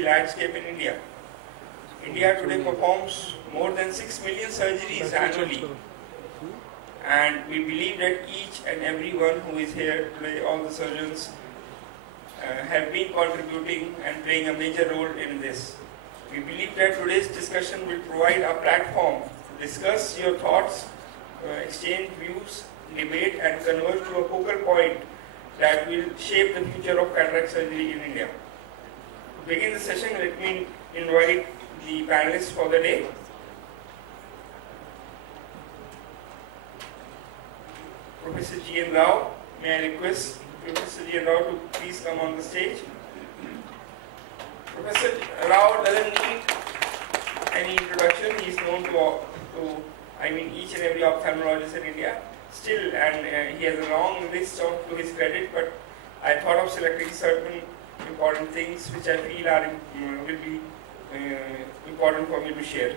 Landscape in India. India today performs more than 6 million surgeries annually, and we believe that each and every one who is here today, all the surgeons, have been contributing and playing a major role in this. We believe that today's discussion will provide a platform to discuss your thoughts, exchange views, debate, and converge to a focal point that will shape the future of cataract surgery in India. To begin the session, let me invite the panelists for the day. Professor G.N. Rao, may I request Professor G.N. Rao to please come on the stage. Professor Rao doesn't need any introduction. He is known to each and every ophthalmologist in India. Still, and he has a long list to his credit, but I thought of selecting certain important things which I feel will be important for me to share.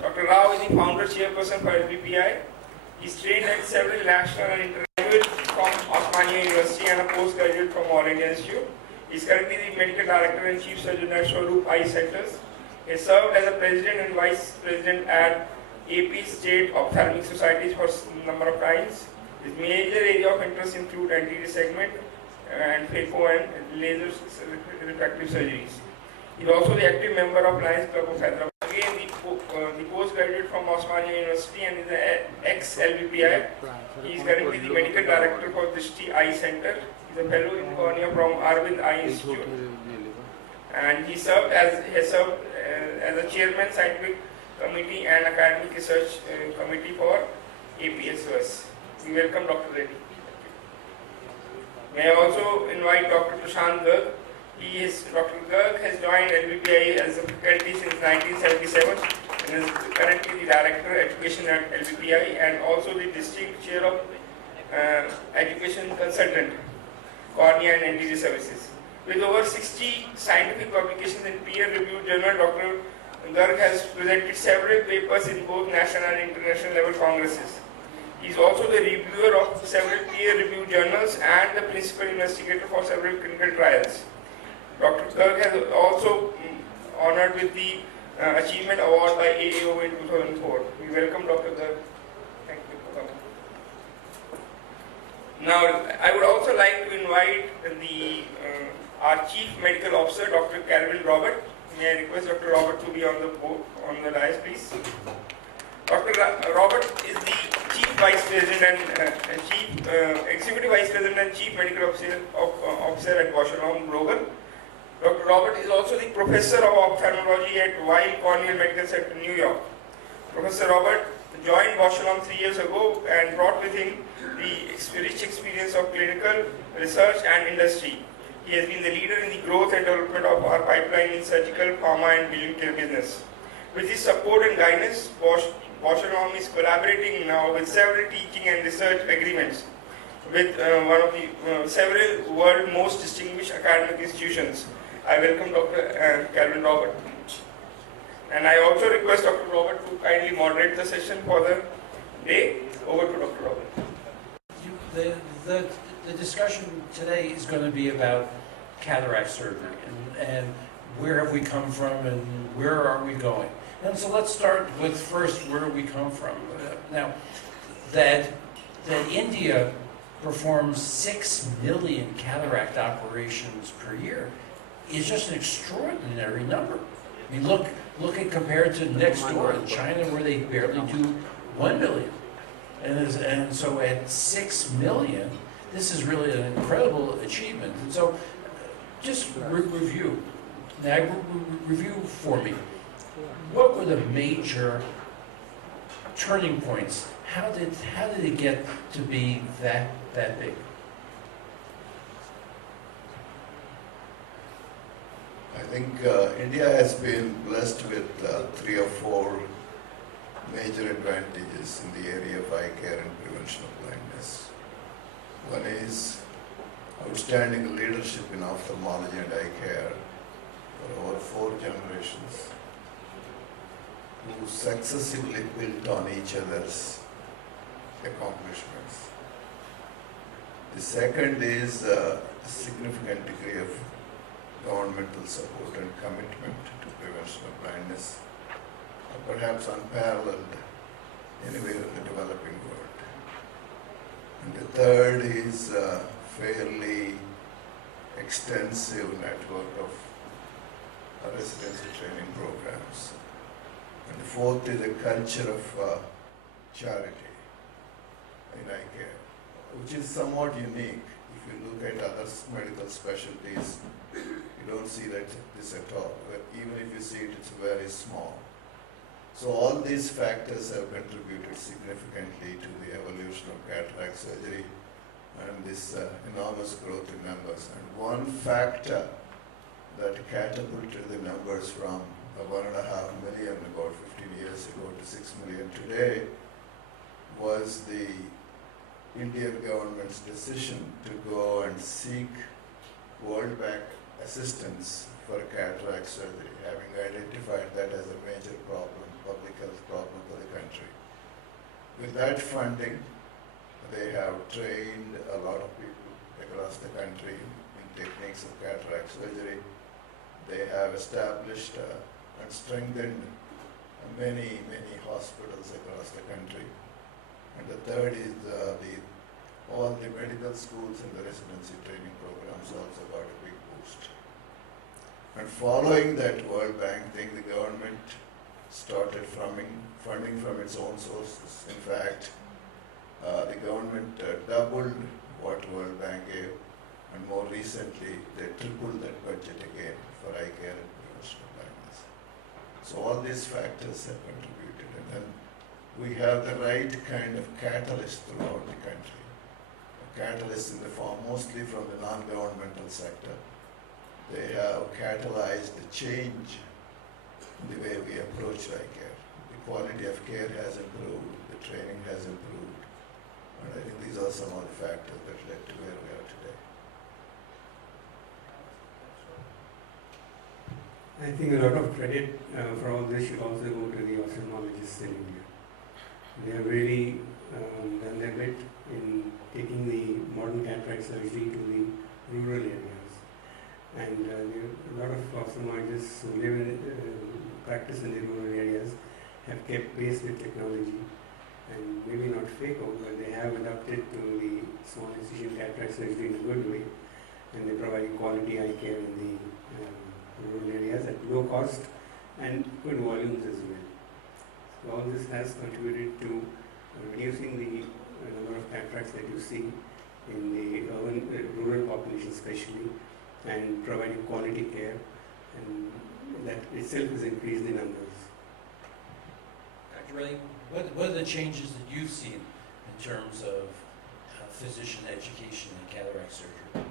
Dr. Rao is the founder chairperson for LBPI. He is trained at several national and international from Osmania University and a postgraduate from All India Institute. He is currently the medical director and chief surgeon at Swaroop Eye Centers. He has served as a president and vice president at AP State Ophthalmic Societies for a number of times. His major area of interest include anterior segment and phaco and laser refractive surgeries. He is also the active member of Lions Club of Hyderabad. Again, the postgraduate from Osmania University and is an ex-LBPI. He is currently the medical director for Drishti Eye Center. He is a fellow in cornea from Arvind Eye Institute. And he has served as a chairman scientific committee and academic research committee for APSOS. We welcome Dr. Reddy. May I also invite Dr. Krishan Garg. Dr. Garg has joined LBPI as a faculty since 1977 and is currently the Director of Education at LBPI and also the District Chair of Education Consultant, Cornea and Anterior Services. With over 60 scientific publications in peer-reviewed journal, Dr. Garg has presented several papers in both national and international level congresses. He is also the reviewer of several peer-reviewed journals and the principal investigator for several clinical trials. Dr. Garg has also honored with the Achievement Award by AAO in 2004. We welcome Dr. Garg. Thank you for coming. Now, I would also like to invite our Chief Medical Officer, Dr. Calvin Robert. May I request Dr. Robert to be on the dais, please. Dr. Robert is the Chief Vice President and Executive Vice President and Chief Medical Officer at Bausch Global. Dr. Robert is also the Professor of Ophthalmology at Weill Cornell Medical Center, New York. Professor Robert joined Bausch 3 years ago and brought with him the rich experience of clinical research and industry. He has been the leader in the growth and development of our pipeline in surgical, pharma and vision care business. With his support and guidance, Bausch is collaborating now with several teaching and research agreements with one of the several world most distinguished academic institutions. I welcome Dr. Calvin Robert. And I also request Dr. Robert to kindly moderate the session for the day. Over to Dr. Robert. The discussion today is going to be about cataract surgery and where have we come from and where are we going. And so let's start with first where we come from. Now, that India performs 6 million cataract operations per year is just an extraordinary number. I mean, look at compared to next door in China where they barely do 1 million. And so at 6 million, this is really an incredible achievement. And so just review for me. What were the major turning points? How did it get to be that big? I think India has been blessed with 3 or 4 major advantages in the area of eye care and prevention of blindness. One is outstanding leadership in ophthalmology and eye care for over 4 generations who successively built on each other's accomplishments. The second is a significant degree of governmental support and commitment to prevention of blindness, perhaps unparalleled anywhere in the developing world. And the third is a fairly extensive network of residency training programs. And the fourth is a culture of charity in eye care, which is somewhat unique. If you look at other medical specialties, you don't see this at all. But even if you see it, it's very small. So all these factors have contributed significantly to the evolution of cataract surgery and this enormous growth in numbers. And one factor that catapulted the numbers from 1.5 million about 15 years ago to 6 million today was the Indian government's decision to go and seek World Bank assistance for cataract surgery, having identified that as a major problem, public health problem for the country. With that funding, they have trained a lot of people across the country in techniques of cataract surgery. They have established and strengthened many hospitals across the country. And the third is all the medical schools and the residency training programs also got a big boost. And following that World Bank thing, the government started funding from its own sources. In fact, the government doubled what World Bank gave, and more recently they tripled that budget again for eye care and prevention of blindness. So all these factors have contributed, and then we have the right kind of catalyst throughout the country. Catalysts in the form mostly from the non-governmental sector. They have catalyzed the change in the way we approach eye care. The quality of care has improved, the training has improved, and I think these are some of the factors that led to where we are today. I think a lot of credit for all this should also go to the ophthalmologists in India. They have really done their bit in taking the modern cataract surgery to the rural areas. And there are a lot of ophthalmologists who live in practice in the rural areas have kept pace with technology, and maybe not FACO, but they have adapted to the small incision cataract surgery in a good way, and they provide quality eye care in the rural areas at low cost and good volumes as well. So all this has contributed to reducing the number of cataracts that you see in the urban, rural population especially, and providing quality care, and that itself has increased the numbers. Dr. Ray, what are the changes that you've seen in terms of physician education in cataract surgery?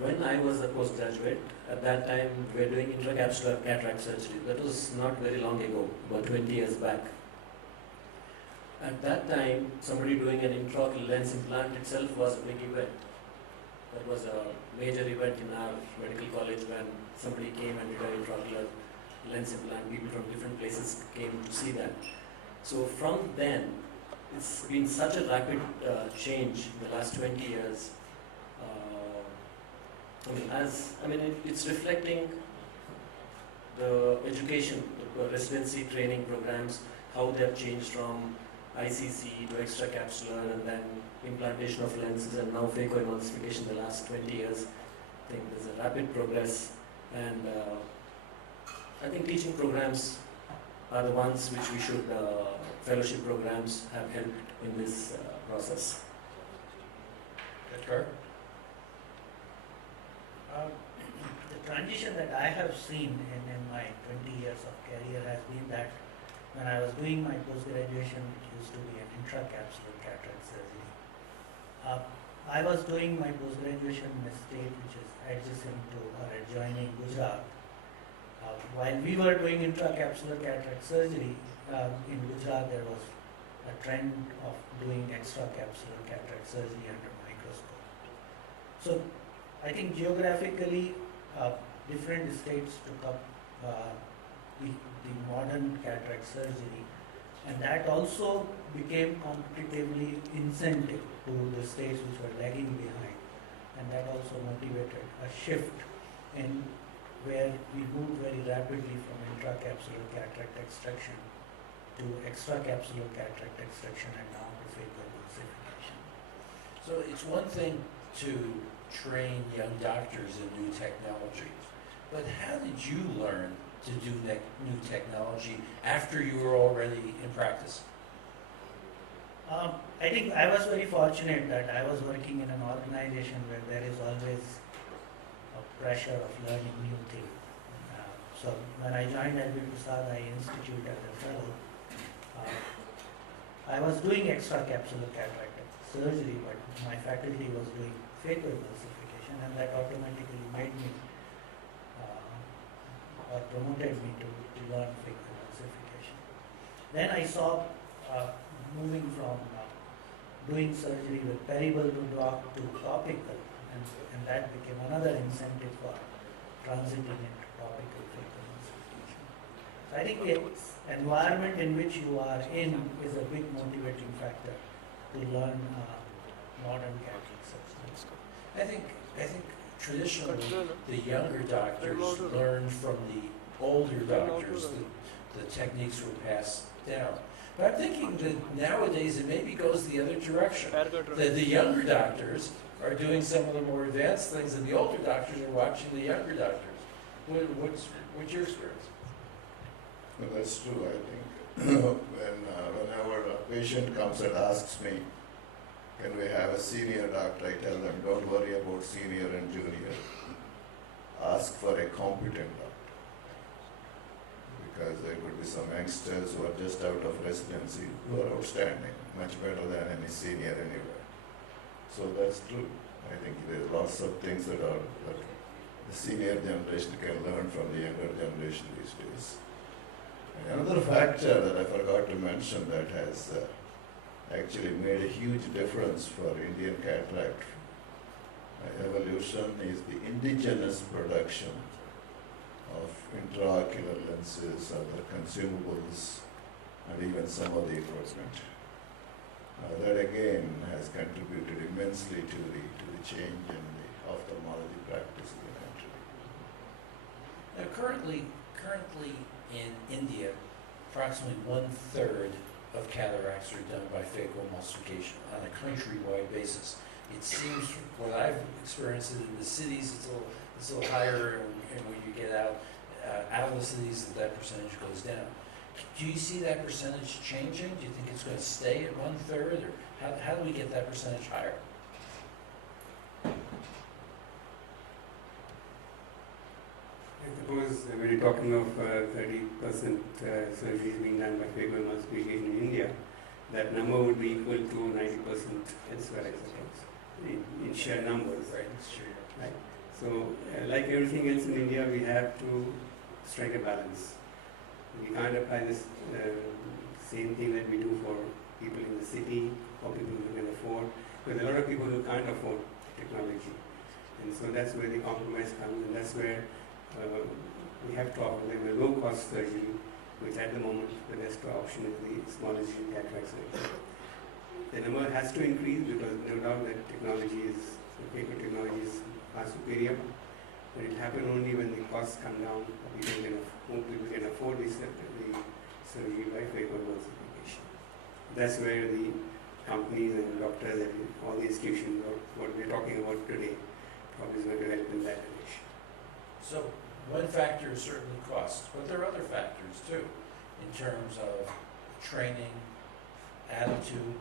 When I was a postgraduate, at that time we were doing intracapsular cataract surgery. That was not very long ago, about 20 years back. At that time, somebody doing an intraocular lens implant itself was a big event. That was a major event in our medical college when somebody came and did an intraocular lens implant. People from different places came to see that. So from then, it's been such a rapid change in the last 20 years. It's reflecting the education, the residency training programs, how they have changed from ICC to extracapsular and then implantation of lenses and now phacoemulsification in the last 20 years. I think there's a rapid progress, and I think teaching programs are the ones which we should, fellowship programs have helped in this process. Edgar? The transition that I have seen in my 20 years of career has been that when I was doing my post-graduation, it used to be an intracapsular cataract surgery. I was doing my post-graduation in a state which is adjacent to or adjoining Gujarat. While we were doing intracapsular cataract surgery, in Gujarat there was a trend of doing extracapsular cataract surgery under microscope. So I think geographically different states took up the modern cataract surgery, and that also became competitively incentive to the states which were lagging behind, and that also motivated a shift in where we moved very rapidly from intracapsular cataract extraction to extracapsular cataract extraction and now to phacoemulsification. So it's one thing to train young doctors in new technologies, but how did you learn to do new technology after you were already in practice? I think I was very fortunate that I was working in an organization where there is always a pressure of learning new things. So when I joined Prasad Eye Institute as a fellow, I was doing extracapsular cataract surgery, but my faculty was doing phacoemulsification, and that automatically made me or promoted me to learn phacoemulsification. Then I saw moving from doing surgery with peribal to drop to topical, and that became another incentive for transiting into topical phacoemulsification. So I think the environment in which you are in is a big motivating factor to learn modern cataract surgery. I think traditionally the younger doctors learned from the older doctors. The techniques were passed down. But I'm thinking that nowadays it maybe goes the other direction. The younger doctors are doing some of the more advanced things, and the older doctors are watching the younger doctors. What's your experience? Well, that's true, I think. Whenever a patient comes and asks me, can we have a senior doctor, I tell them, don't worry about senior and junior. Ask for a competent doctor. Because there could be some youngsters who are just out of residency who are outstanding, much better than any senior anywhere. So that's true. I think there are lots of things that the senior generation can learn from the younger generation these days. And another factor that I forgot to mention that has actually made a huge difference for Indian cataract evolution is the indigenous production of intraocular lenses, other consumables, and even some of the equipment. That again has contributed immensely to the change in the ophthalmology practice in the country. Now, currently in India, approximately 1/3 of cataracts are done by phacoemulsification on a countrywide basis. It seems, what I've experienced in the cities, it's a little higher, and when you get out of the cities, that percentage goes down. Do you see that percentage changing? Do you think it's going to stay at 1/3, or how do we get that percentage higher? I suppose when you're talking of 30% surgeries being done by phacoemulsification in India, that number would be equal to 90% elsewhere, I suppose, in sheer numbers. Right, sure. Right. So, like everything else in India, we have to strike a balance. We can't apply this same thing that we do for people in the city or people who can afford, because there are a lot of people who can't afford technology. And so that's where the compromise comes, and that's where we have to offer them a low-cost surgery, which at the moment the best option is the small incision cataract surgery. The number has to increase because no doubt that technology is, phaco technology is far superior, but it will happen only when the costs come down. People can afford the surgery by phacoemulsification. That's where the companies and doctors and all the institutions, what we're talking about today, probably is going to help in that direction. So one factor is certainly cost, but there are other factors too, in terms of training, attitude.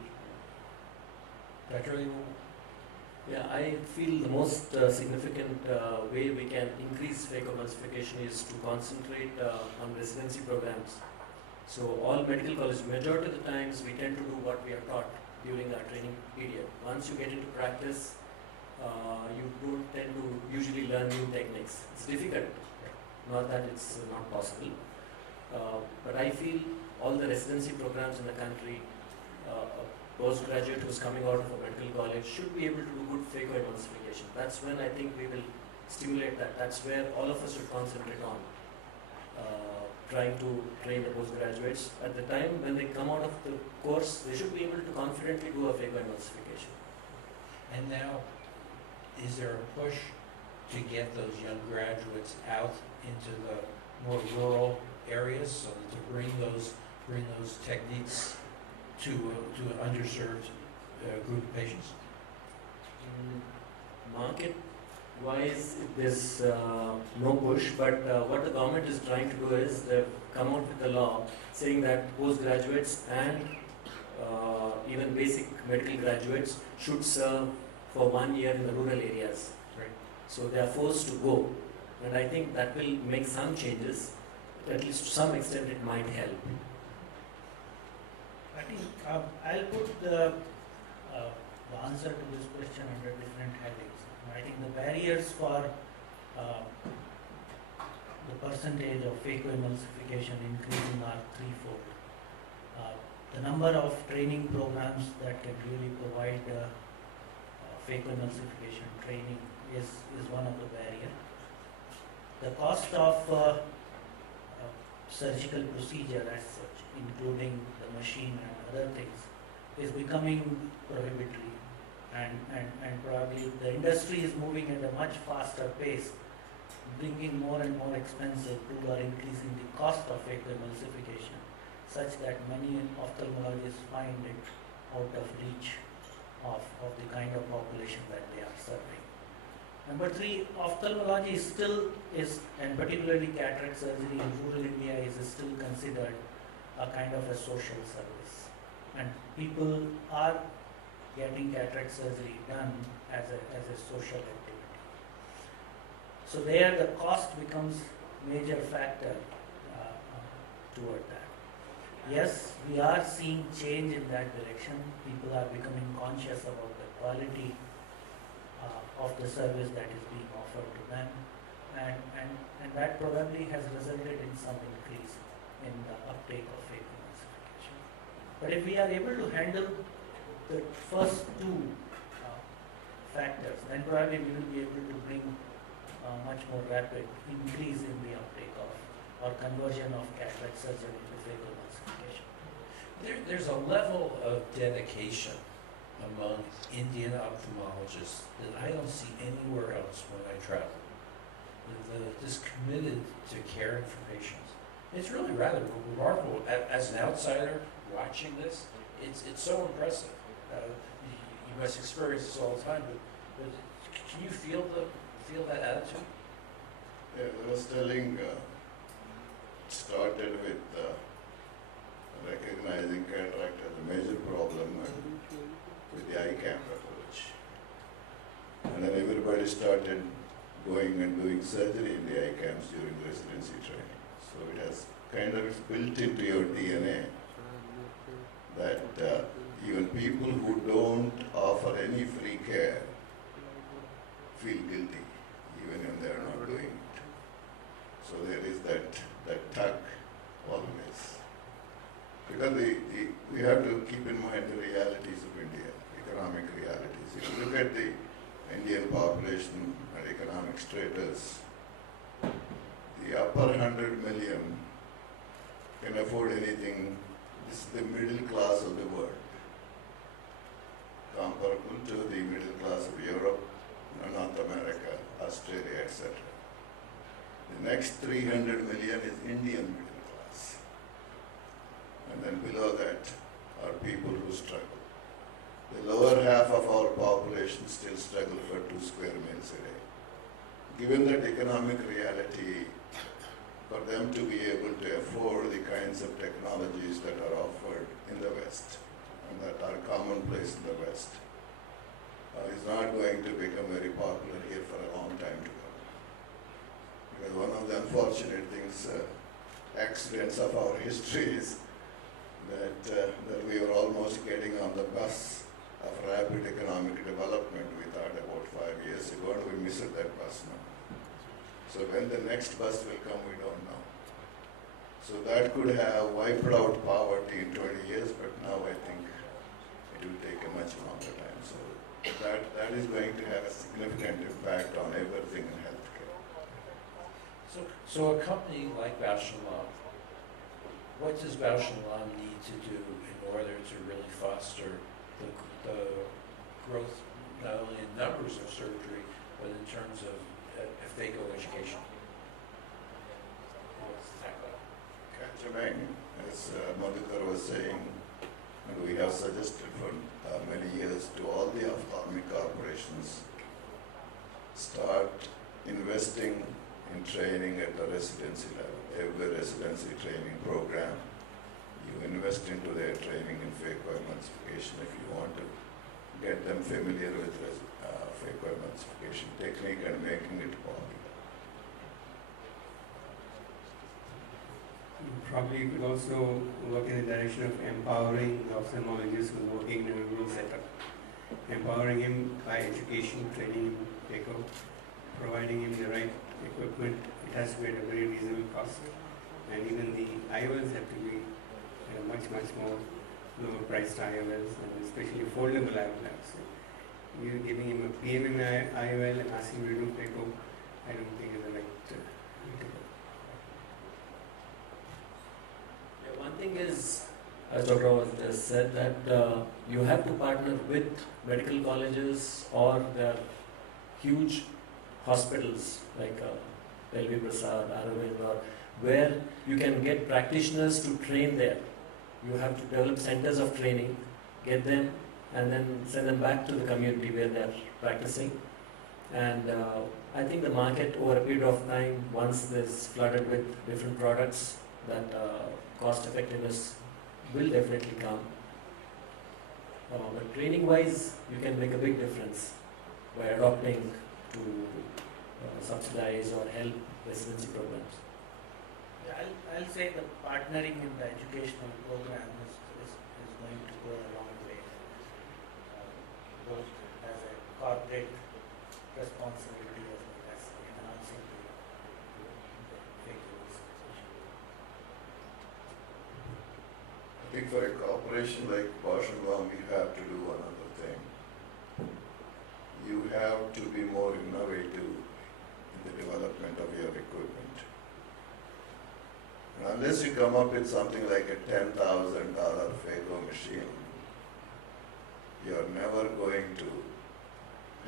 Dr. Lee, Yeah, I feel the most significant way we can increase phacoemulsification is to concentrate on residency programs. So all medical colleges, majority of the times we tend to do what we are taught during our training period. Once you get into practice, you don't tend to usually learn new techniques. It's difficult, not that it's not possible. But I feel all the residency programs in the country, a postgraduate who's coming out of a medical college should be able to do good phacoemulsification. That's when I think we will stimulate that. That's where all of us should concentrate on. Trying to train the postgraduates. At the time when they come out of the course, they should be able to confidently do a phaco emulsification. And now, is there a push to get those young graduates out into the more rural areas, so that to bring those techniques to an underserved group of patients? Market-wise, there's no push, but what the government is trying to do is they've come out with a law saying that postgraduates and even basic medical graduates should serve for 1 year in the rural areas. Right. So they are forced to go, and I think that will make some changes. At least to some extent, it might help. I think I'll put the answer to this question under different headings. I think the barriers for the percentage of phaco emulsification increasing are threefold. The number of training programs that can really provide phaco emulsification training is one of the barriers. The cost of surgical procedure as such, including the machine and other things, is becoming prohibitory, and probably the industry is moving at a much faster pace, bringing more and more expensive to or increasing the cost of phaco emulsification, such that many ophthalmologists find it out of reach of the kind of population that they are serving. Number three, ophthalmology still is, and particularly cataract surgery in rural India, is still considered a kind of a social service. And people are getting cataract surgery done as a social activity. So there the cost becomes major factor toward that. Yes, we are seeing change in that direction. People are becoming conscious about the quality of the service that is being offered to them, and that probably has resulted in some increase in the uptake of phaco emulsification. But if we are able to handle the first two factors, then probably we will be able to bring a much more rapid increase in the uptake of or conversion of cataract surgery to phaco emulsification. There's a level of dedication among Indian ophthalmologists that I don't see anywhere else when I travel. Just committed to caring for patients. It's really rather remarkable. As an outsider watching this, it's so impressive. You must experience this all the time, but can you feel that attitude? Yeah, I was telling, started with recognizing cataract as a major problem with the eye camera approach. And then everybody started going and doing surgery in the eye camps during residency training. So it has kind of it's built into your DNA that even people who don't offer any free care feel guilty even when they are not doing it. So there is that tug always. Because we have to keep in mind the realities of India, economic realities. If you look at the Indian population and economic status, the upper 100 million can afford anything. This is the middle class of the world, comparable to the middle class of Europe, North America, Australia, etc. The next 300 million is Indian middle class. And then below that are people who struggle. The lower half of our population still struggle for 2 square meals a day. Given that economic reality, for them to be able to afford the kinds of technologies that are offered in the West and that are commonplace in the West, is not going to become very popular here for a long time to come. Because one of the unfortunate things, accidents of our history is that we were almost getting on the bus of rapid economic development, we thought about 5 years ago, and we missed that bus now. So when the next bus will come, we don't know. So that could have wiped out poverty in 20 years, but now I think it will take a much longer time. So That is going to have a significant impact on everything in healthcare. So a company like Bausch & Lomb, what does Bausch & Lomb need to do in order to really foster the growth, not only in numbers of surgery, but in terms of phaco education? What's that about? As Madhukar was saying, and we have suggested for many years to all the ophthalmic corporations, start investing in training at the residency level. Every residency training program, you invest into their training in phacoemulsification if you want to get them familiar with phacoemulsification technique and making it popular. Probably you could also work in the direction of empowering the ophthalmologist who's working in a rural setup. Empowering him by education, training him, providing him the right equipment. It has to be at a very reasonable cost. And even the IOLs have to be much more lower priced IOLs, and especially foldable IOLs. So you giving him a PMM IOL and asking him to do phaco, I don't think is the right way to go. Yeah, one thing is, as Dr. Rawat has said, that you have to partner with medical colleges or the huge hospitals like Pelvi Prasad, Aravind, or where you can get practitioners to train there. You have to develop centers of training, get them, and then send them back to the community where they are practicing. And I think the market over a period of time, once this flooded with different products, that cost effectiveness will definitely come. But training wise, you can make a big difference by adopting to subsidize or help residency programs. Yeah, I'll say the partnering in the educational program is going to go a long way, both as a corporate responsibility as well as enhancing the figures. I think for a corporation like Bausch & Lomb, you have to do one other thing. You have to be more innovative in the development of your equipment. And unless you come up with something like a $10,000 phaco machine, you're never going to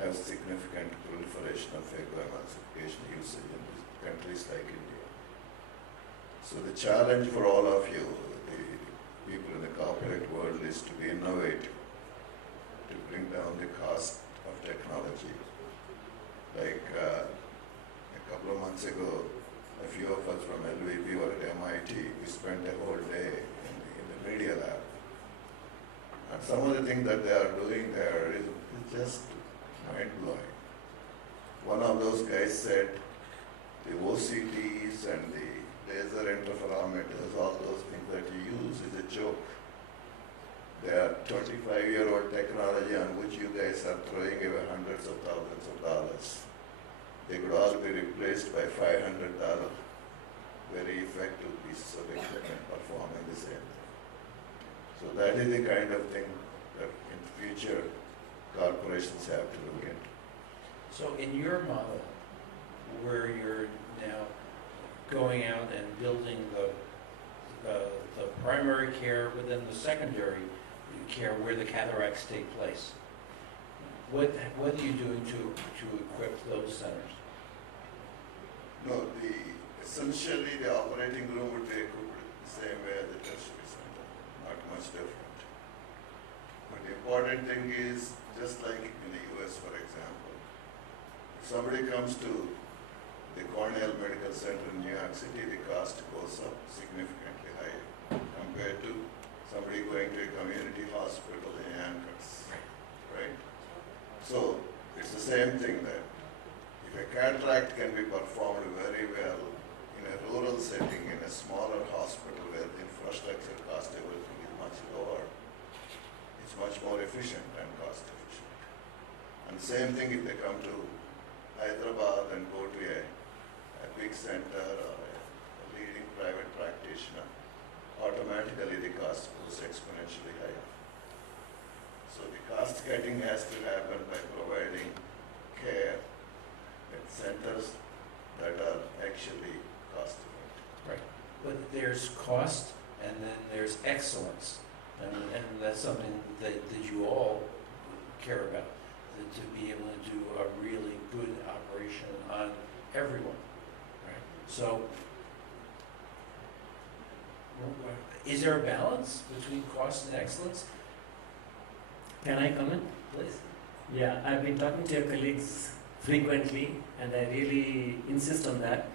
have significant proliferation of phacoemulsification usage in countries like India. So the challenge for all of you, the people in the corporate world, is to be innovative, to bring down the cost of technology. Like a couple of months ago, a few of us from LVP were at MIT. We spent a whole day in the media lab. And some of the things that they are doing there is just mind-blowing. One of those guys said the OCTs and the laser interferometers, all those things that you use is a joke. They are 25-year-old technology on which you guys are throwing away hundreds of thousands of dollars. They could all be replaced by $500 very effective pieces of equipment performing the same thing. So that is the kind of thing that in the future corporations have to look into. So in your model, where you're now going out and building the primary care within the secondary care where the cataracts take place, what are you doing to equip those centers? No, essentially the operating room would be equipped the same way as the tertiary center, not much different. But the important thing is, just like in the US, for example, if somebody comes to the Cornell Medical Center in New York City, the cost goes up significantly higher compared to somebody going to a community hospital in Yonkers, right? So it's the same thing there. If a cataract can be performed very well in a rural setting, in a smaller hospital where the infrastructure cost everything is much lower, it's much more efficient and cost efficient. And the same thing if they come to Hyderabad and go to a big center or a leading private practitioner, automatically the cost goes exponentially higher. So So the cost cutting has to happen by providing care at centers that are actually cost effective. But there's cost and then there's excellence. And that's something that you all care about, that to be able to do a really good operation on everyone, right? So, is there a balance between cost and excellence? Can I comment? Please. Yeah, I've been talking to your colleagues frequently, and I really insist on that.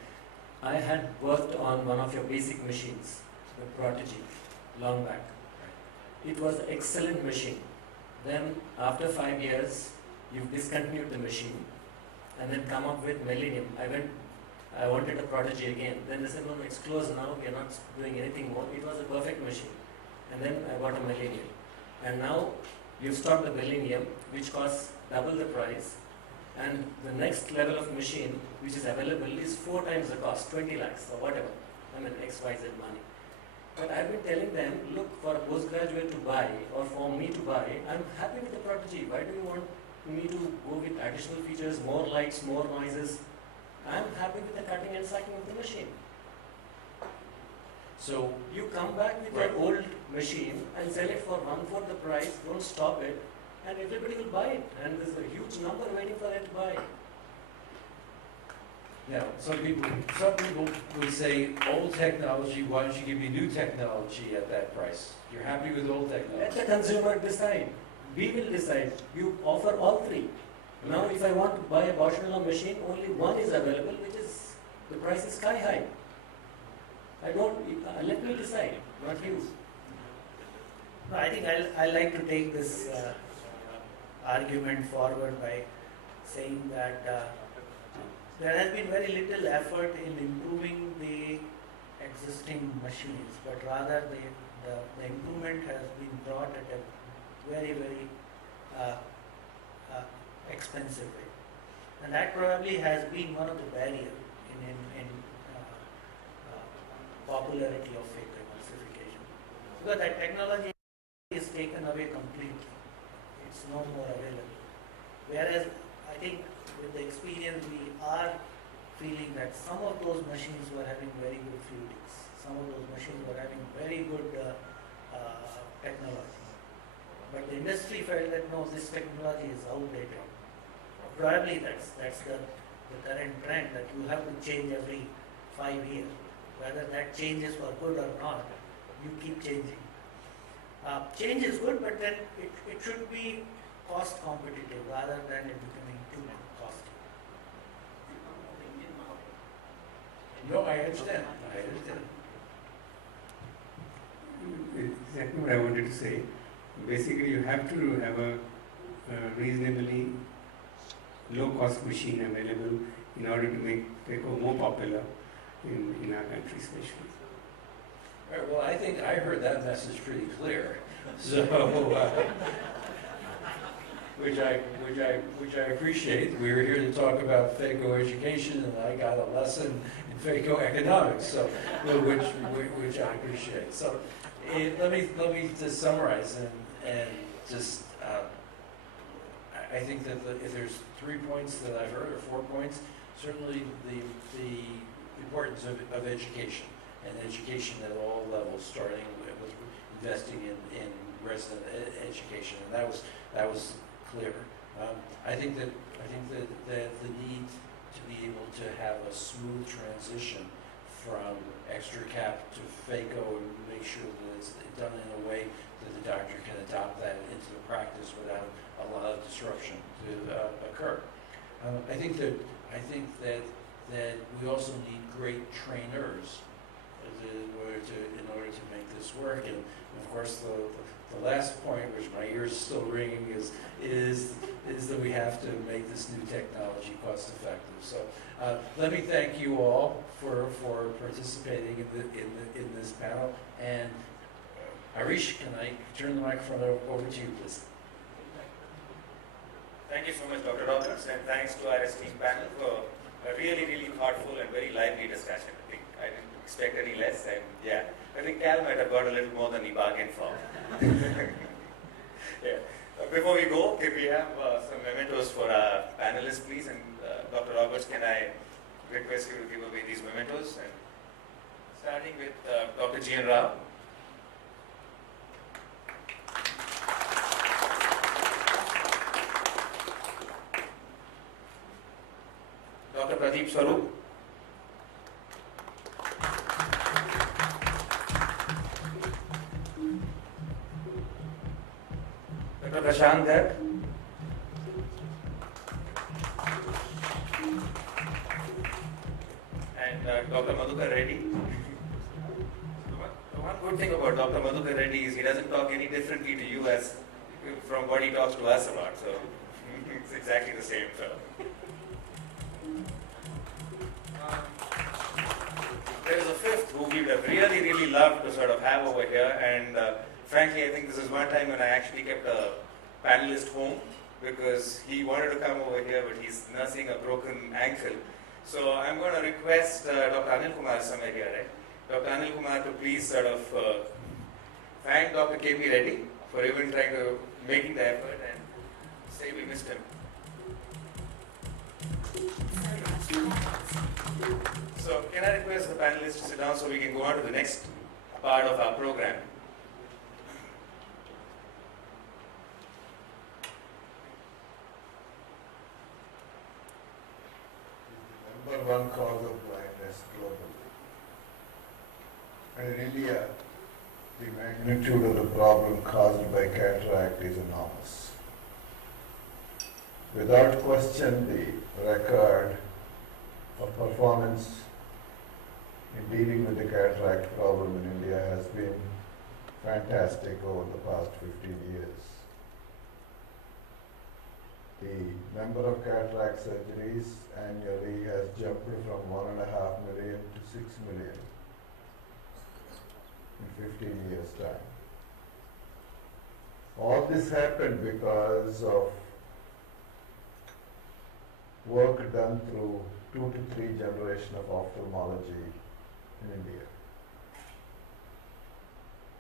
I had worked on one of your basic machines, the Prodigy, long back. It was an excellent machine. Then, after 5 years, you've discontinued the machine, and then come up with Millennium. I wanted a Prodigy again. Then they said, no, it's closed now, we are not doing anything more. It was a perfect machine. And then I bought a Millennium. And now, you've stopped the Millennium, which costs double the price. And the next level of machine, which is available, is 4 times the cost, 20 lakhs or whatever. I mean, XYZ money. But I've been telling them, look, for a postgraduate to buy or for me to buy, I'm happy with the Prodigy. Why do you want me to go with additional features, more lights, more noises? I'm happy with the cutting and cycling of the machine. So, You come back with your old machine and sell it for 1/4 the price, don't stop it, and everybody will buy it. And there's a huge number waiting for it to buy. yeah, some people would say, old technology, why don't you give me new technology at that price? You're happy with old Let technology? the consumer decide. We will decide. You offer all three. Now, if I want to buy a Bausch machine, only one is available, which is, the price is sky high. I don't, let me decide, not you. No, I think I like to take this argument forward by saying that there has been very little effort in improving the existing machines, but rather the improvement has been brought at a very, very expensive way. And that probably has been one of the barriers in popularity of fake emulsification. Because that technology is taken away completely. It's no more available. Whereas I think with the experience we are feeling that some of those machines were having very good fluidics. Some of those machines were having very good technology. But the industry felt that no, this technology is outdated. Probably that's the current trend, that you have to change every 5 years. Whether that change is for good or not, you keep changing. Change is good, but then it should be cost competitive rather than it becoming too costly. No, I understand. Exactly what I wanted to say. Basically, you have to have a reasonably low-cost machine available in order to make Peko more popular in our country, especially. All right, well, I think I heard that message pretty clear. So, which I appreciate. We were here to talk about FACO education, and I got a lesson in FACO economics, so which I appreciate. So, let me just summarize and just. I think that if there's 3 points that I've heard, or 4 points, certainly the importance of education, and education at all levels, starting with investing in resident education, and that was clear. I think that the need to be able to have a smooth transition from extra cap to FACO and make sure that it's done in a way that the doctor can adopt that into the practice without a lot of disruption to occur. I think that we also need great trainers in order to make this work. And of course, the last point, which my ears are still ringing, is that we have to make this new technology cost effective. So let me thank you all for participating in this panel. And Harish, can I turn the microphone over to you, please? Thank you so much, Dr. Roberts, and thanks to our esteemed panel for a really, really thoughtful and very lively discussion. I think I didn't expect any less, and yeah, I think Cal might have got a little more than he bargained for. Yeah. before we go, can we have some mementos for our panelists, please? And Dr. Roberts, can I request you to give away these mementos? And starting with Dr. G.N. Rao. Dr. Pradeep Swaroop. Dr. Krishan Garg. And Dr. Madhukar Reddy. The one good thing about Dr. Madhukar Reddy is he doesn't talk any differently to you as from what he talks to us about. So it's exactly the same. So. There is a fifth who we would have really, really loved to sort of have over here, and frankly, I think this is one time when I actually kept a panelist home because he wanted to come over here, but he's nursing a broken ankle. So I'm going to request Dr. Anil Kumar somewhere here, right? Dr. Anil Kumar to please sort of thank Dr. K.P. Reddy for even making the effort and say we missed him. So can I request the panelists to sit down so we can go on to the next part of our program? Number one cause of blindness globally. And in India, the magnitude of the problem caused by cataract is enormous. Without question, the record of performance in dealing with the cataract problem in India has been fantastic over the past 15 years. The number of cataract surgeries annually has jumped from 1.5 million to 6 million in 15 years' time. All this happened because of work done through 2 to 3 generations of ophthalmology in India.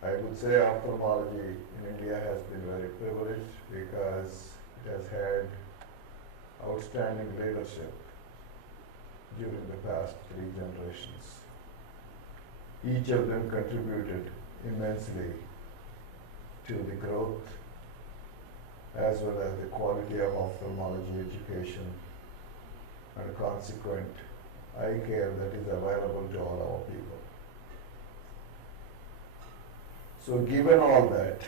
I would say ophthalmology in India has been very privileged because it has had outstanding leadership during the past 3 generations. Each of them contributed immensely to the growth as well as the quality of ophthalmology education and consequent eye care that is available to all our people. So given all that,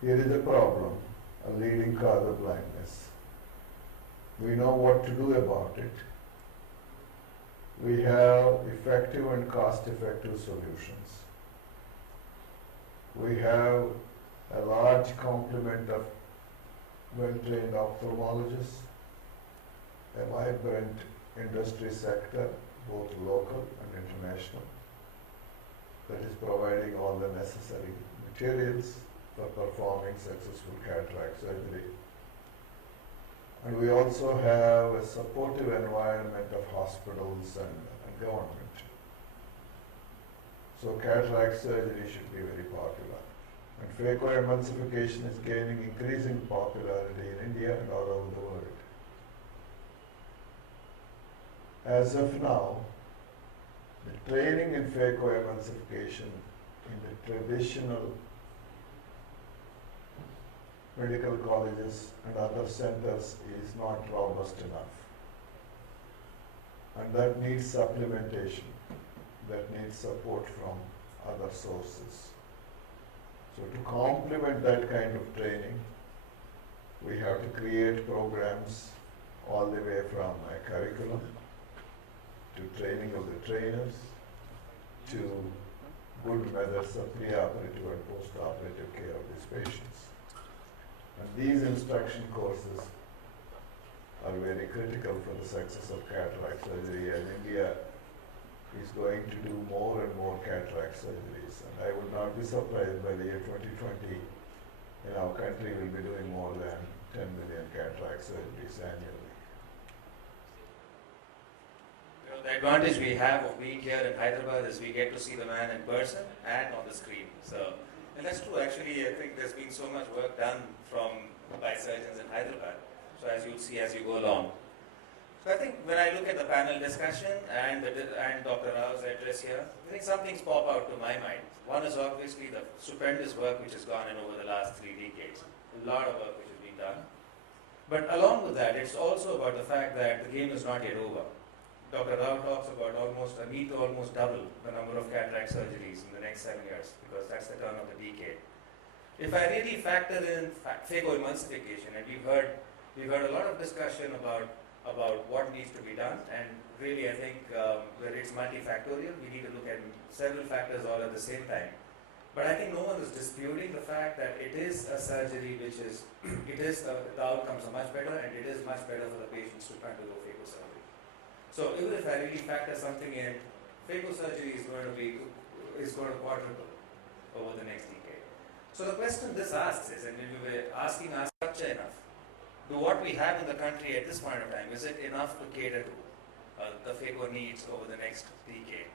here is a problem, a leading cause of blindness. We know what to do about it. We have effective and cost-effective solutions. We have a large complement of well-trained ophthalmologists, a vibrant industry sector, both local and international, that is providing all the necessary materials for performing successful cataract surgery. And we also have a supportive environment of hospitals and government. So cataract surgery should be very popular. And phacoemulsification is gaining increasing popularity in India and all over the world. As of now, the training in phacoemulsification in the traditional medical colleges and other centers is not robust enough. And that needs supplementation, that needs support from other sources. So to complement that kind of training, we have to create programs all the way from a curriculum to training of the trainers to good methods of preoperative and postoperative care of these patients. And these instruction courses are very critical for the success of cataract surgery, and India is going to do more and more cataract surgeries. And I would not be surprised by the year 2020 in our country will be doing more than 10 million cataract surgeries annually. Well, the advantage we have of being here in Hyderabad is we get to see the man in person and on the screen. So And that's true. Actually, I think there's been so much work done by surgeons in Hyderabad. So as you'll see as you go along. So I think when I look at the panel discussion and Dr. Rao's address here, I think some things pop out to my mind. One is obviously the stupendous work which has gone in over the last 3 decades. A lot of work which has been done. But along with that, it's also about the fact that the game is not yet over. Dr. Rao talks about a need to almost double the number of cataract surgeries in the next 7 years, because that's the turn of the decade. If I really factor in phacoemulsification, and we've heard a lot of discussion about what needs to be done, and really I think where it's multifactorial, we need to look at several factors all at the same time. But I think no one is disputing the fact that it is a surgery which is, the outcomes are much better, and it is much better for the patients to undergo phacosurgery. So even if I really factor something in, phacosurgery is going to quadruple over the next decade. So the question this asks is, and we were asking our structure enough? Do what we have in the country at this point of time, is it enough to cater to the phaco needs over the next decade?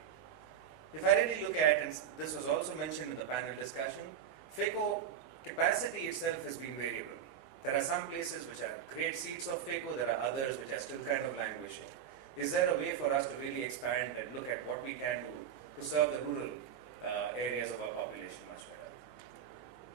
If I really look at, and this was also mentioned in the panel discussion, phaco capacity itself has been variable. There are some places which are great seats of phaco, there are others which are still kind of languishing. Is there a way for us to really expand and look at what we can do to serve the rural areas of our population much better?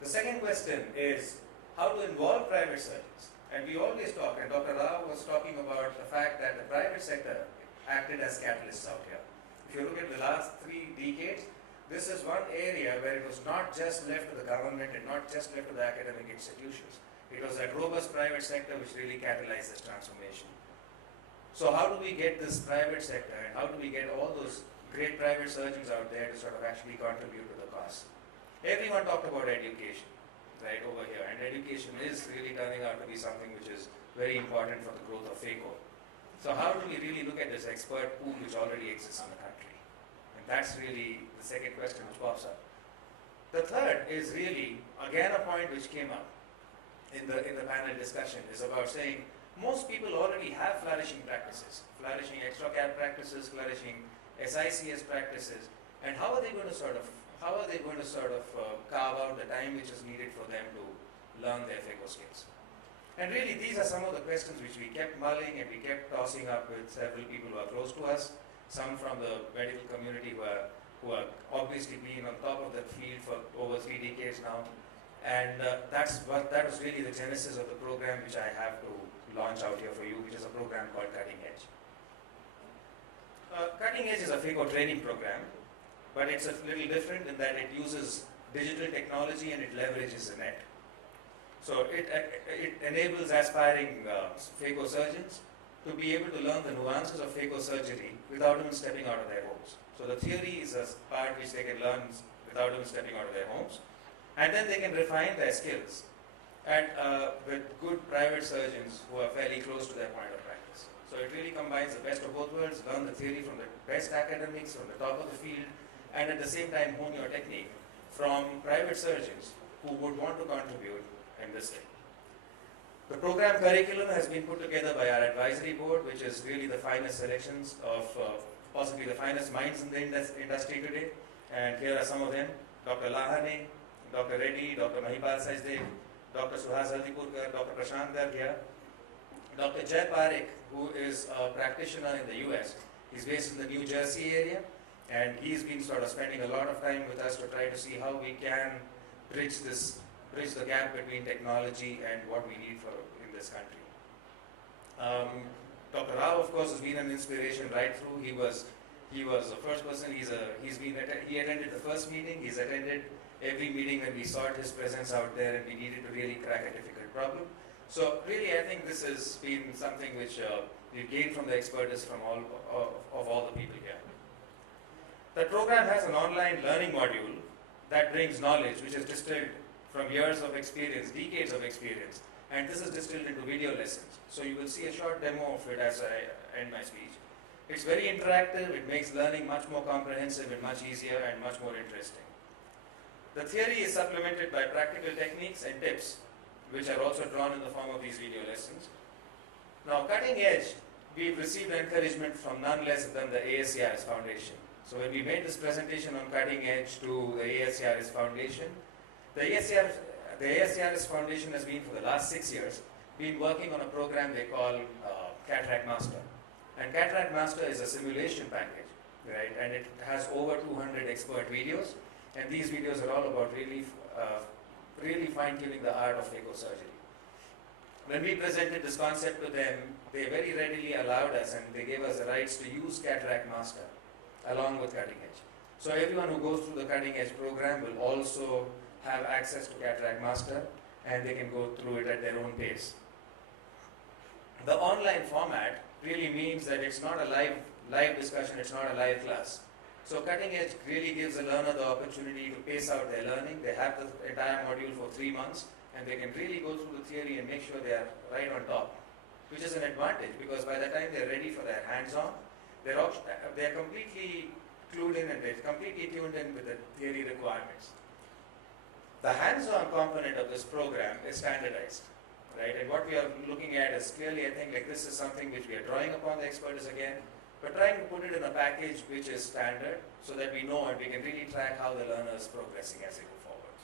The second question is how to involve private surgeons. And we always talk, and Dr. Rao was talking about the fact that the private sector acted as catalysts out here. If you look at the last 3 decades, this is one area where it was not just left to the government and not just left to the academic institutions. It was that robust private sector which really catalyzed this transformation. So how do we get this private sector, and how do we get all those great private surgeons out there to sort of actually contribute to the cause? Everyone talked about education, right, over here, and education is really turning out to be something which is very important for the growth of phaco. So how do we really look at this expert pool which already exists in the country? And that's really the second question which pops up. The third is really, again, a point which came up in the panel discussion, is about saying most people already have flourishing practices, flourishing extra-cap practices, flourishing SICS practices, and how are they going to sort of carve out the time which is needed for them to learn their phaco skills? And really, these are some of the questions which we kept mulling and we kept tossing up with several people who are close to us, some from the medical community who are obviously been on top of the field for over 3 decades now. And that was really the genesis of the program which I have to launch out here for you, which is a program called Cutting Edge. Cutting Edge is a phaco training program, but it's a little different in that it uses digital technology and it leverages the net. So it enables aspiring phaco surgeons to be able to learn the nuances of phaco surgery without even stepping out of their homes. So the theory is a part which they can learn without even stepping out of their homes, and then they can refine their skills and with good private surgeons who are fairly close to their point of practice. So it really combines the best of both worlds, learn the theory from the best academics from the top of the field, and at the same time hone your technique from private surgeons who would want to contribute in this way. The program curriculum has been put together by our advisory board, which is really the finest selections of possibly the finest minds in the industry today. And here are some of them: Dr. Lahane, Dr. Reddy, Dr. Mahipal Sajdev, Dr. Suhas Haldipurkar, Dr. Prashant Garg here, Dr. Jay Parekh, who is a practitioner in the US. He's based in the New Jersey area, and he's been sort of spending a lot of time with us to try to see how we can bridge the gap between technology and what we need in this country. Dr. Rao, of course, has been an inspiration right through. He was the first person. He attended the first meeting. He's attended every meeting when we sought his presence out there, and we needed to really crack a difficult problem. So really, I think this has been something which we've gained from the expertise from all the people here. The program has an online learning module that brings knowledge which is distilled from years of experience, decades of experience, and this is distilled into video lessons. So you will see a short demo of it as I end my speech. It's very interactive, it makes learning much more comprehensive and much easier and much more interesting. The theory is supplemented by practical techniques and tips, which are also drawn in the form of these video lessons. Now, Cutting Edge, we've received encouragement from none less than the ASCRS Foundation. So when we made this presentation on Cutting Edge to the ASCRS Foundation, The ASCR, the ASCRS Foundation has been for the last 6 years been working on a program they call Cataract Master. And Cataract Master is a simulation package, right? And it has over 200 expert videos. And these videos are all about really fine-tuning the art of phacosurgery. When we presented this concept to them, they very readily allowed us and they gave us the rights to use Cataract Master along with Cutting Edge. So everyone who goes through the Cutting Edge program will also have access to Cataract Master and they can go through it at their own pace. The online format really means that it's not a live discussion, it's not a live class. So Cutting Edge really gives the learner the opportunity to pace out their learning. They have the entire module for 3 months and they can really go through the theory and make sure they are right on top, which is an advantage because by the time they're ready for their hands-on, they're completely clued in and they're completely tuned in with the theory requirements. The hands-on component of this program is standardized, right? And what we are looking at is clearly, I think, like this is something which we are drawing upon the expertise again, but trying to put it in a package which is standard so that we know and we can really track how the learner is progressing as they go forward.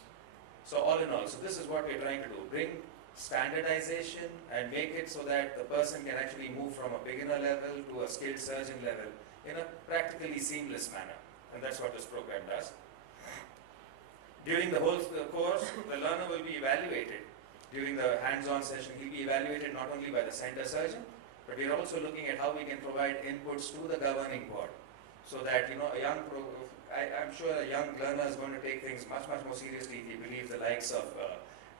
So all in all, so this is what we're trying to do, bring standardization and make it so that the person can actually move from a beginner level to a skilled surgeon level in a practically seamless manner. And that's what this program does. During the whole course, the learner will be evaluated. During the hands-on session, he'll be evaluated not only by the center surgeon, but we're also looking at how we can provide inputs to the governing board so that, I'm sure a young learner is going to take things much, much more seriously if he believes the likes of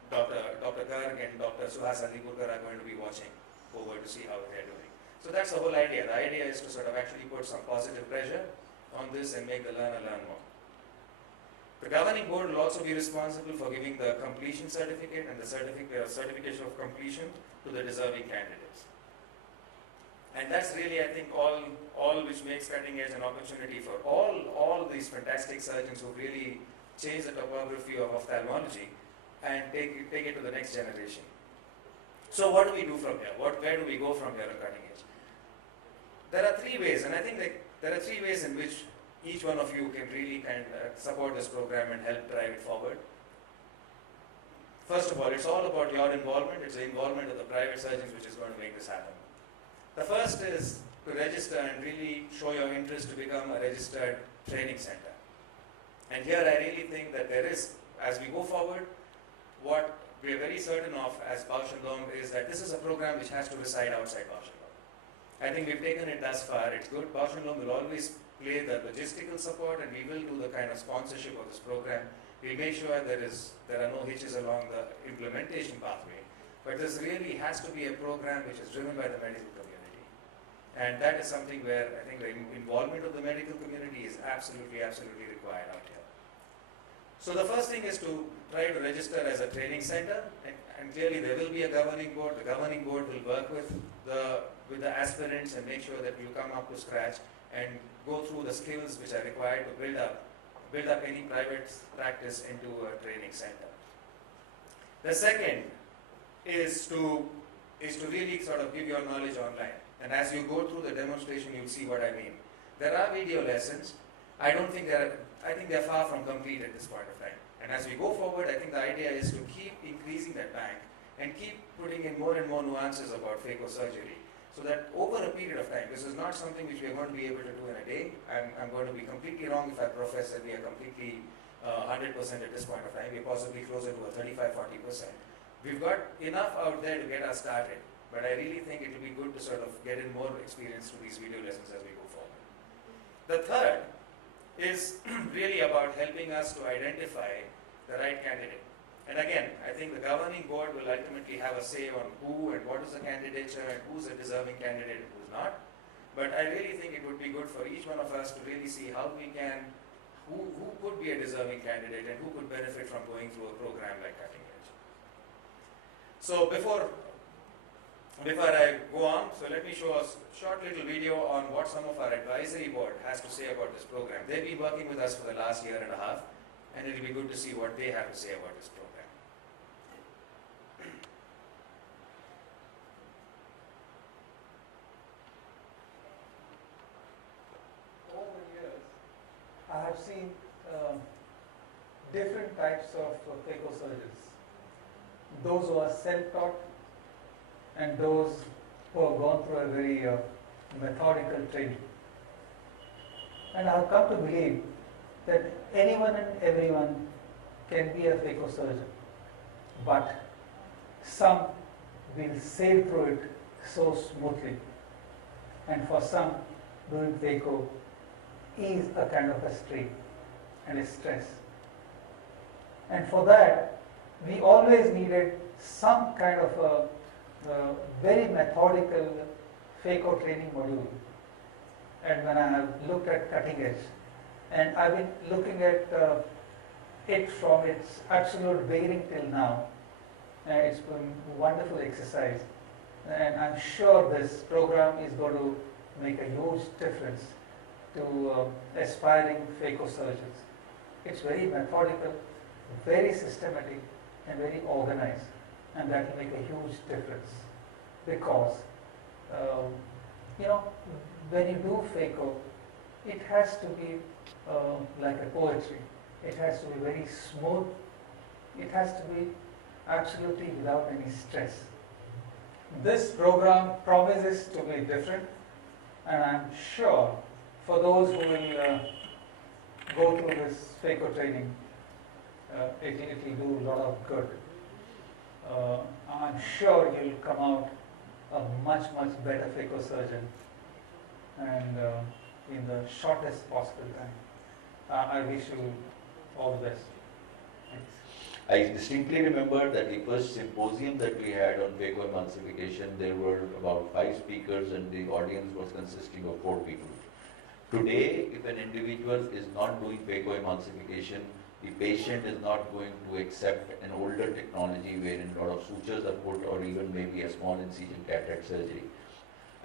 Dr. Garg and Dr. Suhas Alipurkar are going to be watching over to see how they're doing. So that's the whole idea. The idea is to sort of actually put some positive pressure on this and make the learner learn more. The governing board will also be responsible for giving the completion certificate and the certification of completion to the deserving candidates. And that's really, I think, all which makes Cutting Edge an opportunity for all these fantastic surgeons who really change the topography of ophthalmology and take it to the next generation. So what do we do from here? Where do we go from here at Cutting Edge? There are 3 ways, and I think there are 3 ways in which each one of you can really support this program and help drive it forward. First of all, it's all about your involvement. It's the involvement of the private surgeons which is going to make this happen. The first is to register and really show your interest to become a registered training center. And here I really think that there is, as we go forward, what we are very certain of as Bausch & Lomb is that this is a program which has to reside outside Bausch & Lomb. I think we've taken it thus far. It's good. Bausch & Lomb will always play the logistical support and we will do the kind of sponsorship of this program. We'll make sure there are no hitches along the implementation pathway. But this really has to be a program which is driven by the medical community. And that is something where I think the involvement of the medical community is absolutely required out here. So the first thing is to try to register as a training center, and clearly there will be a governing board. The governing board will work with the aspirants and make sure that you come up to scratch and go through the skills which are required to build up any private practice into a training center. The second is to really sort of give your knowledge online. And as you go through the demonstration, you'll see what I mean. There are video lessons. I think they're far from complete at this point of time. And as we go forward, I think the idea is to keep increasing that bank and keep putting in more and more nuances about phacosurgery. So that over a period of time, this is not something which we are going to be able to do in a day. I'm going to be completely wrong if I profess that we are completely 100% at this point of time. We're possibly closer to a 35-40%. We've got enough out there to get us started. But I really think it will be good to sort of get in more experience through these video lessons as we go forward. The third is really about helping us to identify the right candidate. And again, I think the governing board will ultimately have a say on who and what is the candidature and who's a deserving candidate and who's not. But I really think it would be good for each one of us to really see how we can, who could be a deserving candidate and who could benefit from going through a program like Cutting Edge. So before I go on, so let me show a short little video on what some of our advisory board has to say about this program. They've been working with us for the last year and a half, and it'll be good to see what they have to say about this program. Over the years, I have seen different types of phacosurgeons. Those who are self-taught and those who have gone through a very methodical training. And I have come to believe that anyone and everyone can be a phacosurgeon, but some will sail through it so smoothly. And for some, doing phaco is a kind of a strain and a stress. And for that, we always needed some kind of a very methodical phaco training module. And when I have looked at cutting edge, and I've been looking at it from its absolute beginning till now, it's been a wonderful exercise. And I'm sure this program is going to make a huge difference to aspiring phaco surgeons. It's very methodical, very systematic, and very organized, and that will make a huge difference because, when you do phaco, it has to be like a poetry. It has to be very smooth. It has to be absolutely without any stress. This program promises to be different, and I'm sure for those who will go through this phaco training, it will do a lot of good. I'm sure you'll come out a much, much better phaco surgeon, and in the shortest possible time. I wish you all the best. Thanks. I distinctly remember that the first symposium that we had on phacoemulsification, there were about 5 speakers and the audience was consisting of 4 people. Today, if an individual is not doing phacoemulsification, the patient is not going to accept an older technology wherein a lot of sutures are put or even maybe a small incision cataract surgery.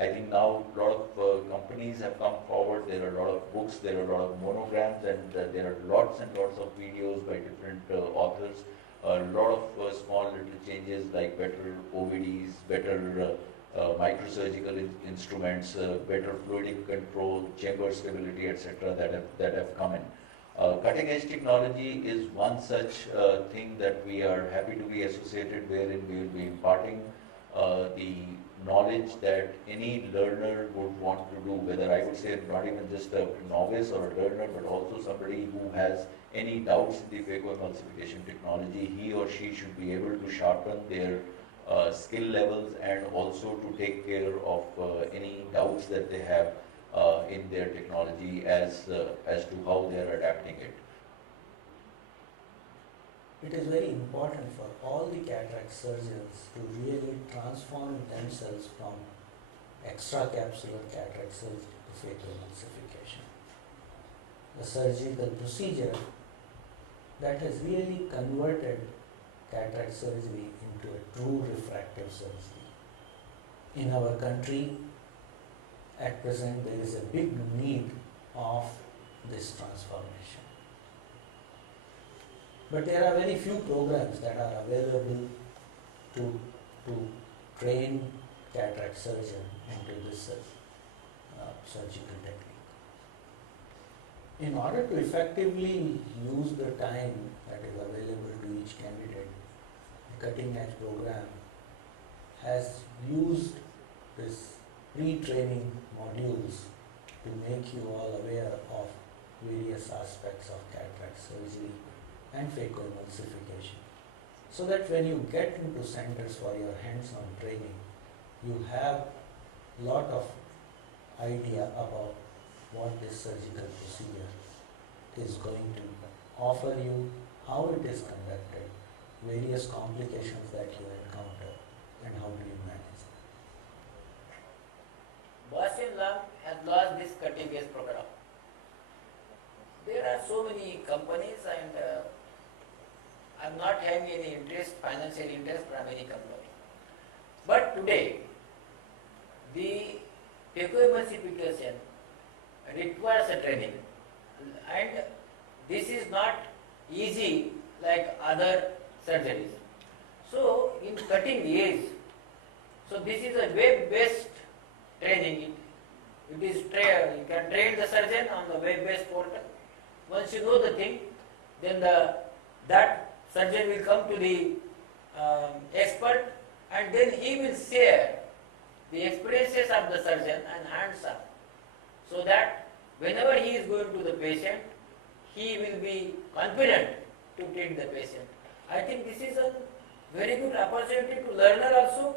I think now a lot of companies have come forward, there are a lot of books, there are a lot of monograms, and there are lots and lots of videos by different authors. A lot of small little changes like better OVDs, better microsurgical instruments, better fluidic control, chamber stability, etc. that have come in. Cutting edge technology is one such thing that we are happy to be associated wherein we will be imparting the knowledge that any learner would want to do, whether I would say not even just a novice or a learner, but also somebody who has any doubts in the phacoemulsification technology, he or she should be able to sharpen their skill levels and also to take care of any doubts that they have in their technology as to how they are adapting it. It is very important for all the cataract surgeons to really transform themselves from extracapsular cataract surgery to phacoemulsification. The surgical procedure that has really converted cataract surgery into a true refractive surgery. In our country, at present, there is a big need of this transformation. But there are very few programs that are available to train cataract surgeon into this surgical technique. In order to effectively use the time that is available to each candidate, the cutting edge program has used this pre-training modules to make you all aware of various aspects of cataract surgery and phacoemulsification, so that when you get into centers for your hands-on training, you have lot of idea about what this surgical procedure is going to offer you, how it is conducted, various complications that you encounter, and how do you manage them. Bausch has launched this cutting edge program. There are so many companies, and I'm not having any interest, financial interest from any company. But today, the phacoemulsification requires a training, and this is not easy like other surgeries. So, in cutting edge, so this is a web-based training. It is you can train the surgeon on the web-based portal. Once you know the thing, then the that surgeon will come to the expert, and then he will share the experiences of the surgeon and hands-on, so that whenever he is going to the patient, he will be confident to treat the patient. I think this is a very good opportunity to learner also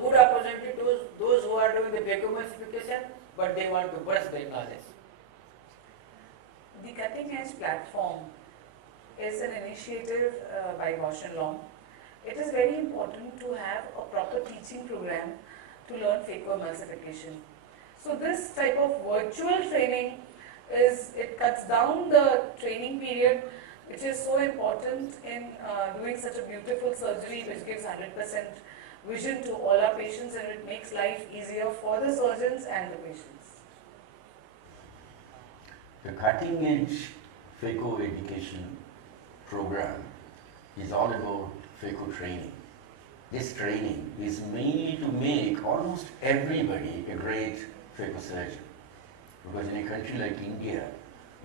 good opportunity to those who are doing the phacoemulsification, but they want to burst their knowledge. The Cutting Edge platform is an initiative by Bausch and Lomb. It is very important to have a proper teaching program to learn phacoemulsification. So this type of virtual training it cuts down the training period, which is so important in doing such a beautiful surgery which gives 100% vision to all our patients, and it makes life easier for the surgeons and the patients. The cutting edge phaco education program is all about phaco training. This training is mainly to make almost everybody a great phaco surgeon. Because in a country like India,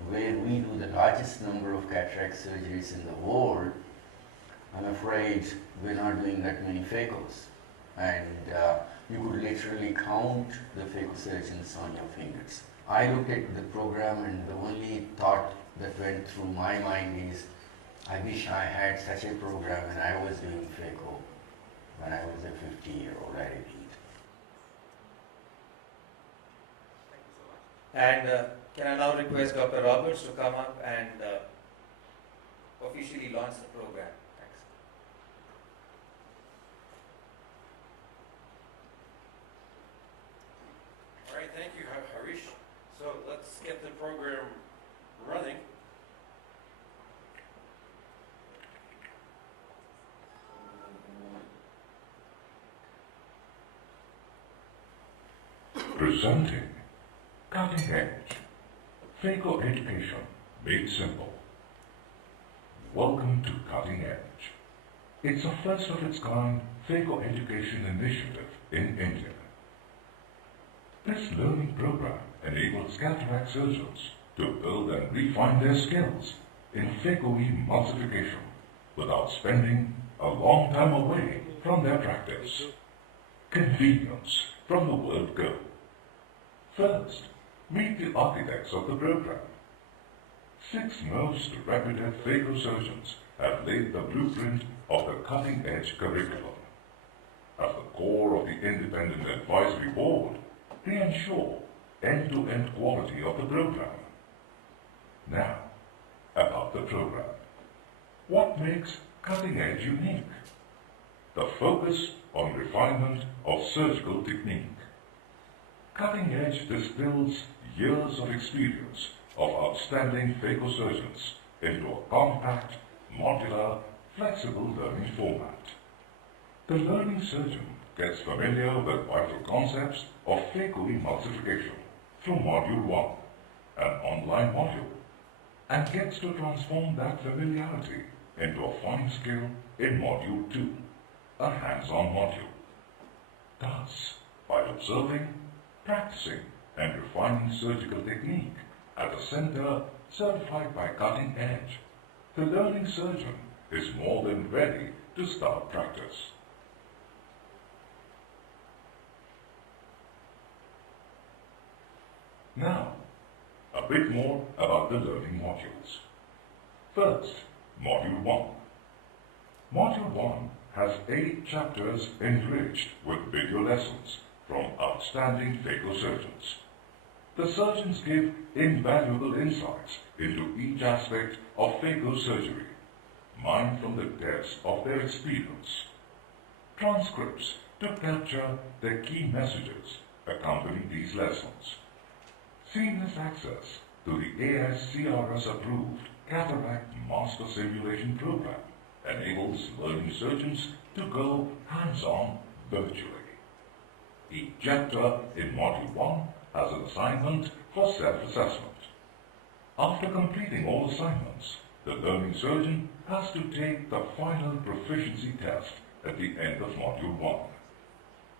where we do the largest number of cataract surgeries in the world, I'm afraid we're not doing that many phacos. And you could literally count the phaco surgeons on your fingers. I looked at the program, and the only thought that went through my mind is, I wish I had such a program when I was doing phaco when I was a 50-year-old, I repeat. And can I now request Dr. Roberts to come up and officially launch the program? Thanks. All right, thank you, Harish. So let's get the program running. Presenting Cutting Edge Phaco Education Made Simple. Welcome to Cutting Edge. It's a first of its kind phaco education initiative in India. This learning program enables cataract surgeons to build and refine their skills in phacoemulsification without spending a long time away from their practice. Convenience from the word go. First, meet the architects of the program. 6 most reputed phaco surgeons have laid the blueprint of the cutting-edge curriculum. At the core of the independent advisory board, they ensure end-to-end quality of the program. Now, about the program. What makes Cutting Edge unique? The focus on refinement of surgical technique. Cutting Edge distills years of experience of outstanding phaco surgeons into a compact, modular, flexible learning format. The learning surgeon gets familiar with vital concepts of phacoemulsification through Module 1, an online module, and gets to transform that familiarity into a fine skill in Module 2, a hands-on module. Thus, by observing, practicing, and refining surgical technique at a center certified by Cutting Edge, the learning surgeon is more than ready to start practice. Now, a bit more about the learning modules. First, Module 1. Module 1 has 8 chapters enriched with video lessons from outstanding phaco surgeons. The surgeons give invaluable insights into each aspect of phaco surgery, mined from the depths of their experience. Transcripts to capture the key messages accompany these lessons. Seamless access to the ASCRS approved Cataract Master Simulation Program enables learning surgeons to go hands-on virtually. Each chapter in Module 1 has an assignment for self-assessment. After completing all assignments, the learning surgeon has to take the final proficiency test at the end of Module 1.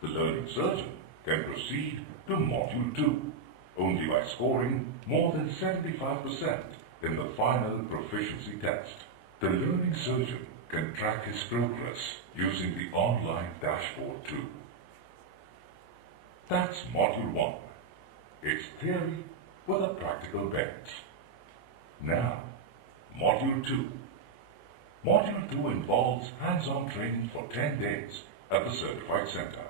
The learning surgeon can proceed to Module 2 only by scoring more than 75% in the final proficiency test. The learning surgeon can track his progress using the online dashboard too. That's Module 1. It's theory with a practical bent. Now, Module 2. Module 2 involves hands-on training for 10 days at the Certified Center.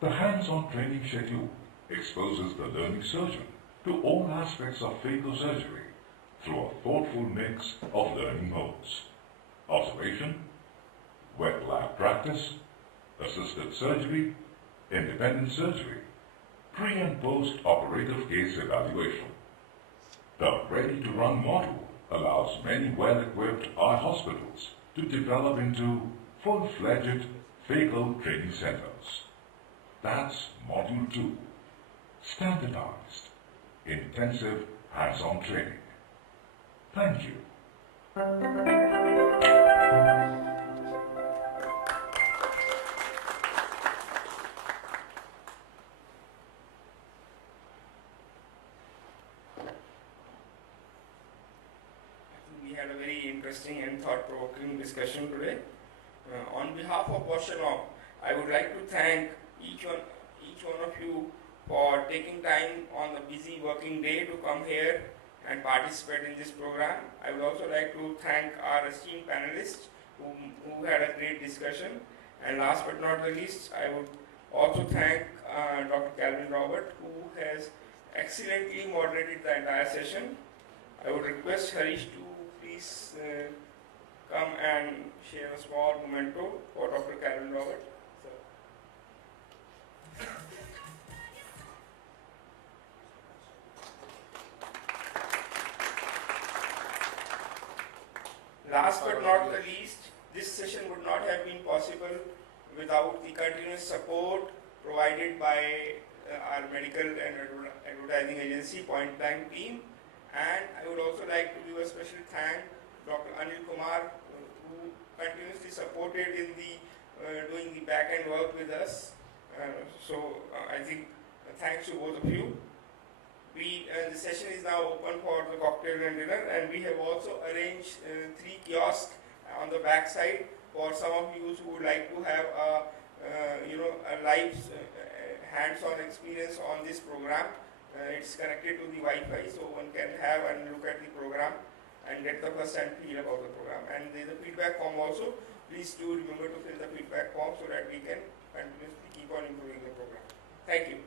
The hands-on training schedule exposes the learning surgeon to all aspects of phacosurgery through a thoughtful mix of learning modes: observation, wet lab practice, assisted surgery, independent surgery, pre- and post-operative case evaluation. The ready-to-run module allows many well-equipped eye hospitals to develop into full-fledged phaco training centers. That's Module 2. Standardized, intensive hands-on training. Thank you. We had a very interesting and thought-provoking discussion today. On behalf of Bausch & Lomb, I would like to thank each one of you for taking time on the busy working day to come here and participate in this program. I would also like to thank our esteemed panelists who had a great discussion. And last but not the least, I would also thank Dr. Calvin Robert, who has excellently moderated the entire session. I would request Harish to please come and share a small memento for Dr. Calvin Robert. Last but not the least, this session would not have been possible without the continuous support provided by our medical and advertising agency, Point Blank team. And I would also like to give a special thank Dr. Anil Kumar, who continuously supported in the doing the back-end work with us. I think thanks to both of you. The session is now open for the cocktail and dinner, and we have also arranged 3 kiosks on the back side for some of you who would like to have a live hands-on experience on this program. It's connected to the Wi-Fi, so one can have and look at the program and get the first-hand feel about the program. And there's a feedback form also. Please do remember to fill the feedback form so that we can continuously keep on improving the program. Thank you.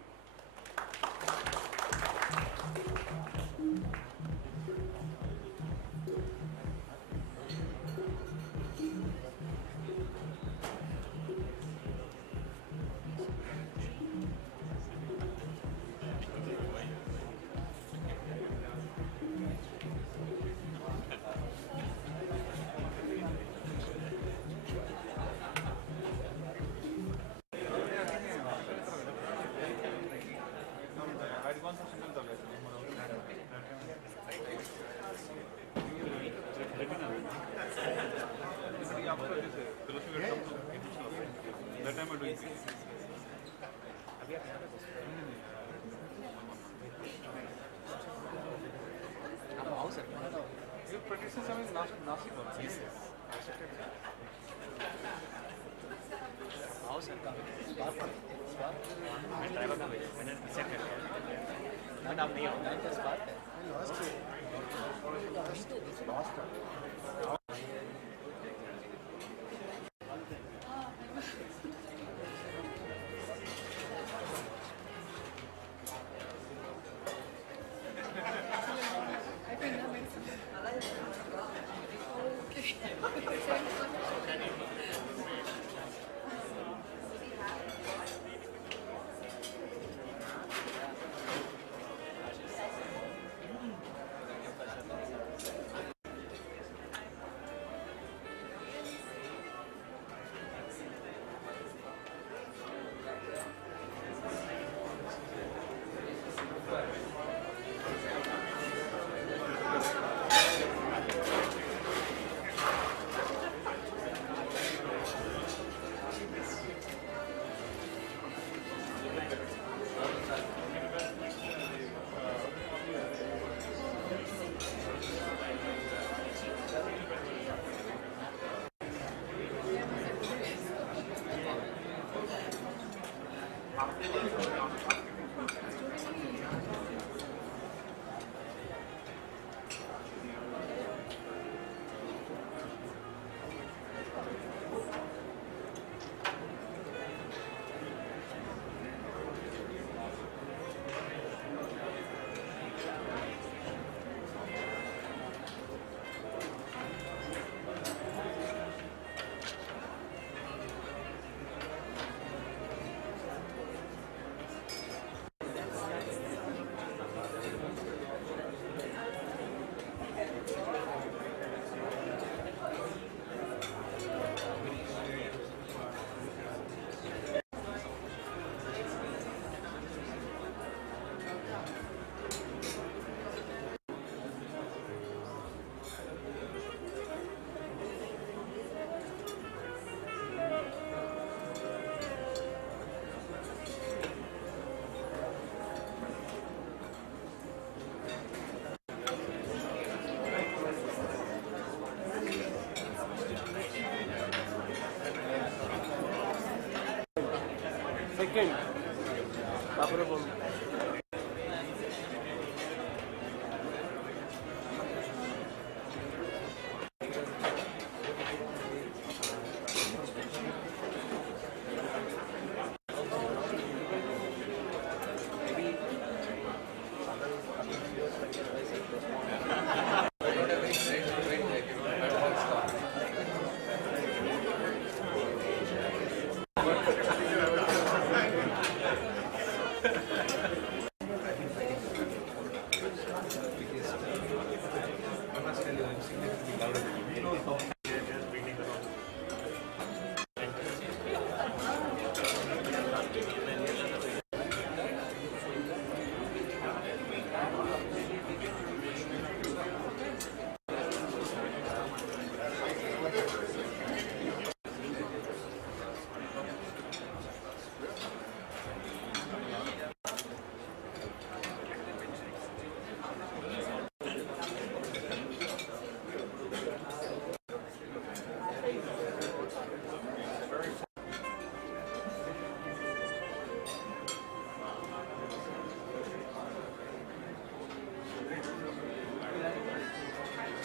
Second.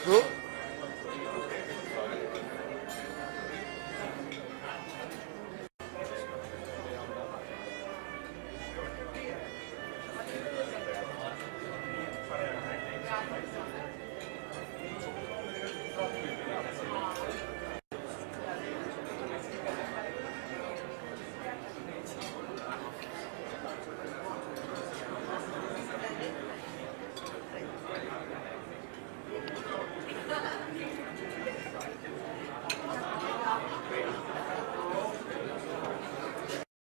Bro,